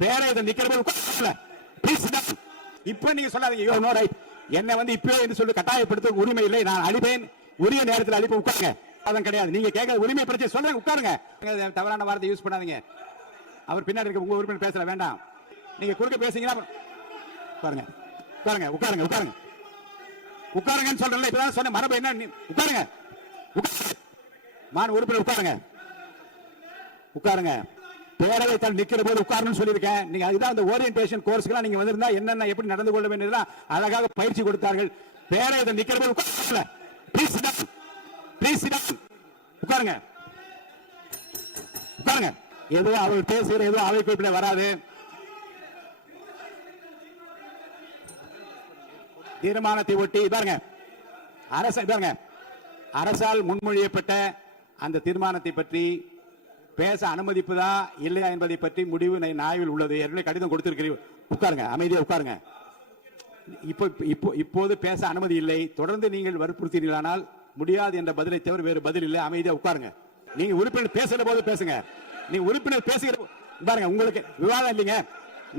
பேரை நிக்கிற இப்ப நீங்க சொல்லாதீங்க என்ன வந்து இப்பவே என்று சொல்லி கட்டாயப்படுத்த உரிமை இல்லை. நான் அழிப்பேன், உரிய நேரத்தில் அழிப்பு. உட்காருங்க. அதன் கிடையாது. நீங்க கேட்க உரிமை பிரச்சனை சொல்றேன். உட்காருங்க. தவறான வார்த்தை யூஸ் பண்ணாதீங்க. அவர் பின்னாடி இருக்க உங்க உரிமை பேசல வேண்டாம். நீங்க குறுக்க பேசுறீங்கன்னா உட்காருங்க. உட்காருங்க. உட்காருங்க. உட்காருங்க. உட்காருங்கன்னு சொல்றேன். இப்பதான் சொன்ன மரபு என்ன? உட்காருங்க. மான உறுப்பினர் உட்காருங்க. உட்காருங்க. பேரவை தான் நிக்கிற போது உட்காரணும்னு சொல்லியிருக்கேன். நீங்க அதுதான் அந்த ஓரியன்டேஷன் கோர்ஸ்க்குலாம் நீங்க வந்திருந்தா என்னென்ன எப்படி நடந்து கொள்ள வேண்டியதெல்லாம் அழகாக பயிற்சி கொடுத்தார்கள். பேரவை நிக்கிற போது உட்காரல. Please sit down. Please sit down. உட்காருங்க. உட்காருங்க. ஏதோ அவர் பேசுகிற ஏதோ அவை குறிப்பிட வராது. தீர்மானத்தை ஒட்டி பாருங்க, அரசால் முன்மொழியப்பட்ட அந்த தீர்மானத்தை பற்றி பேச அனுமதிப்புதா இல்லையா என்பதை பற்றி முடிவு ஆய்வில் உள்ளது. ஏற்கனவே கடிதம் கொடுத்திருக்கிறீர்கள். உட்காருங்க. அமைதியா உட்காருங்க. இப்போது பேச அனுமதி இல்லை. தொடர்ந்து நீங்கள் வற்புறுத்தினீர்களானால் முடியாது என்ற பதிலை தவிர வேறு பதில் இல்லை. அமைதியா உட்காருங்க. நீங்க உறுப்பினர் பேசுற போது பேசுங்க. நீங்க உறுப்பினர் பேசுகிற பாருங்க, உங்களுக்கு விவாதம் இல்லைங்க.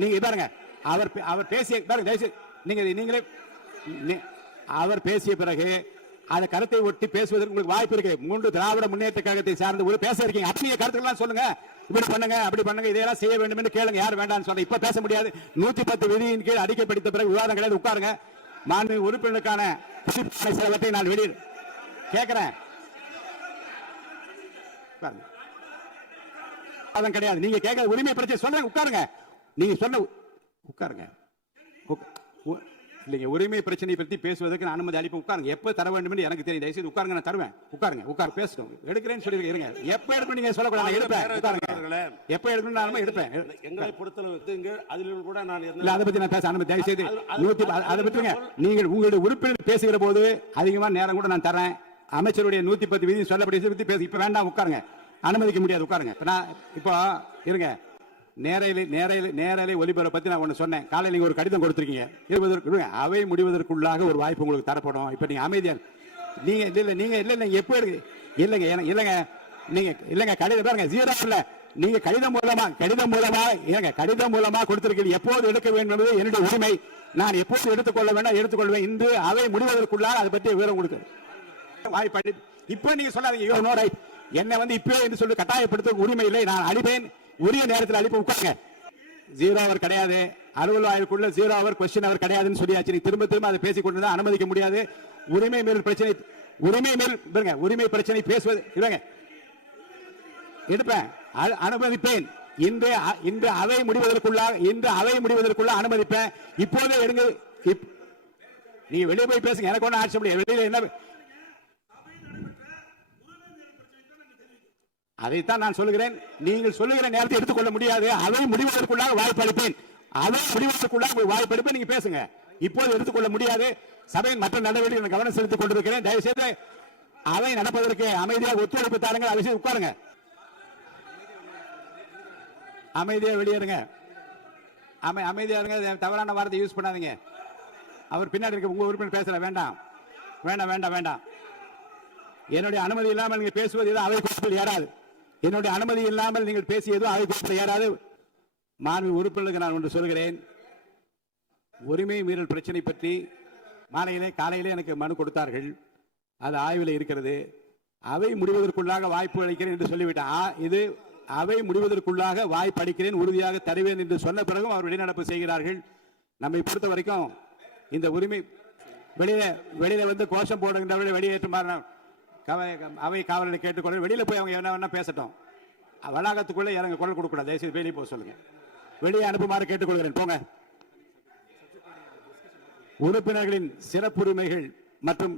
நீங்க பாருங்க, அவர் பேசிய பாருங்க, நீங்களே அவர் பேசிய பிறகு அந்த கருத்தை ஒட்டி பேசுவதற்கு உங்களுக்கு வாய்ப்பு இருக்கு. 3 திராவிட முன்னேற்ற கழகத்தை சார்ந்த ஒரு பேச இருக்கீங்க. அப்படியே கருத்துக்கள்லாம் சொல்லுங்க. இப்படி பண்ணுங்க, அப்படி பண்ணுங்க, இதெல்லாம் செய்ய வேண்டும் என்று கேளுங்க. யார் வேண்டாம்னு சொல்ல இப்ப பேச முடியாது. 110 விதியின் கீழ் அறிக்கை படித்த பிறகு விவாதம் கிடையாது. உட்காருங்க. மாண்பு உறுப்பினருக்கான சிலவற்றை நான் வெளியே கேட்கிறேன். அதன் கிடையாது. நீங்க கேட்க உரிமை பிரச்சனை சொல்றேன். உட்காருங்க. நீங்க சொன்ன உட்காருங்க. இல்லைங்க, உரிமை பிரச்சனை பற்றி பேசுவதற்கு நான் அனுமதி அளிப்பேன். உட்காருங்க. எப்ப தர வேண்டும் என்று எனக்கு தெரியும். தயவுசெய்து உட்காருங்க. நான் தருவேன். உட்காருங்க. உட்கார் பேசணும். எடுக்கிறேன்னு சொல்லி இருங்க. எப்ப எடுக்கணும் நீங்க சொல்லக்கூடாது. நான் எடுப்பேன். உட்காருங்க. எப்ப எடுக்கணும் நான் எடுப்பேன். எங்களை பொறுத்தளவுக்கு அதில் கூட நான் அதை பத்தி நான் பேச அனுமதி தயவுசெய்து அதை பற்றிங்க. நீங்கள் உங்களுடைய உறுப்பினர் பேசுகிற போது அதிகமான நேரம் கூட நான் தரேன். அமைச்சருடைய 110 விதி சொல்லப்படி பத்தி பேச இப்ப வேண்டாம். உட்காருங்க. அனுமதிக்க முடியாது. உட்காருங்க. இப்போ இருங்க. நேரலை ஒலிபரப்பை பத்தி நான் ஒண்ணு சொன்னேன். காலையில் நீங்க ஒரு கடிதம் கொடுத்திருக்கீங்க. அவை முடிவதற்குள்ளாக ஒரு வாய்ப்பு உங்களுக்கு தரப்படும். இப்ப நீங்க அமைதியா நீங்க இல்ல எப்ப எடுக்கு இல்லங்க நீங்க இல்லங்க கடிதம் பாருங்க. ஜீரோ இல்ல. நீங்க கடிதம் மூலமா கொடுத்திருக்கீங்க. எப்போது எடுக்க வேண்டும் என்பது என்னுடைய உரிமை. நான் எப்போது எடுத்துக்கொள்ள வேண்டாம் எடுத்துக்கொள்வேன். இன்று அவை முடிவதற்குள்ளாக அதை பற்றி விவரம் கொடுக்க வாய்ப்பு. இப்ப நீங்க சொல்லாதீங்க. என்ன வந்து இப்பவே என்று சொல்லி கட்டாயப்படுத்த உரிமை இல்லை. நான் அழிப்பேன், உரிய நேரத்தில் அளிப்பு. உட்காருங்க. 0 அவர் கிடையாது. அலுவல் ஆய்வுக்குள்ள 0 அவர் கொஸ்டின் அவர் கிடையாதுன்னு சொல்லியாச்சு. திரும்ப அதை பேசிக் கொண்டு அனுமதிக்க முடியாது. உரிமை பிரச்சனை பேசுவது எடுப்பேன், அனுமதிப்பேன். இன்று அவை முடிவதற்குள்ள அனுமதிப்பேன். இப்போதே எடுங்க. நீங்க வெளியே போய் பேசுங்க. எனக்கு ஒன்றும் ஆட்சி முடியாது. வெளியில என்ன அதைத்தான் நான் சொல்லுகிறேன். நீங்கள் சொல்லுகிற நேரத்தை எடுத்துக்கொள்ள முடியாது. அவை முடிவதற்குள்ளாக வாய்ப்பு அளிப்பேன். வாய்ப்பு அளிப்பேன். நீங்க பேசுங்க. இப்போது எடுத்துக்கொள்ள முடியாது. சபையின் மற்ற நடவடிக்கைகள் கவனம் செலுத்திக் கொண்டிருக்கிறேன். தயவுசெய்து அவை நடப்பதற்கு அமைதியாக ஒத்துழைப்பு தாருங்கள். அவசியம் உட்காருங்க. அமைதியா வெளியேறுங்க. அமைதியா இருங்க. தவறான வார்த்தை யூஸ் பண்ணாதீங்க. அவர் பின்னாடி இருக்க உங்க உறுப்பினர் பேசல. வேண்டாம். என்னுடைய அனுமதி இல்லாமல் நீங்க பேசுவது அவை குறிப்பில் ஏறாது. என்னுடைய அனுமதி இல்லாமல் நீங்கள் பேசியதும் அவை குறிப்பில் ஏறாது. மாண்பு உறுப்பினருக்கு நான் ஒன்று சொல்கிறேன். உரிமை மீறல் பிரச்சனை பற்றி காலையிலே எனக்கு மனு கொடுத்தார்கள். அது ஆய்வில் இருக்கிறது. அவை முடிவதற்குள்ளாக வாய்ப்பு அளிக்கிறேன் என்று சொல்லிவிட்டேன். இது அவை முடிவதற்குள்ளாக வாய்ப்பு அளிக்கிறேன், உறுதியாக தருவேன் என்று சொன்ன பிறகும் அவர் வெளிநடப்பு செய்கிறார்கள். நம்மை பொறுத்த வரைக்கும் இந்த உரிமை வெளியில வந்து கோஷம் போடுகின்றவர்களை வெளியேற்றுமாறு அவை காவலரை கேட்டுக்கொள்ள. வெளியில போய் அவங்க என்ன பேசட்டும். வளாகத்துக்குள்ள இறங்க குரல் கொடுக்கூடாது. தயவுசெய்து வெளியே போக சொல்லுங்க. வெளியே அனுப்புமாறு கேட்டுக்கொள்கிறேன். போங்க. உறுப்பினர்களின் சிறப்புரிமைகள் மற்றும்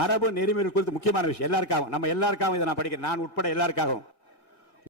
மரபு நெறிமுறை குறித்து முக்கியமான விஷயம். எல்லாருக்காகவும் நம்ம எல்லாருக்காகவும் இதை நான் படிக்கிறேன். நான் உட்பட எல்லாருக்காகவும்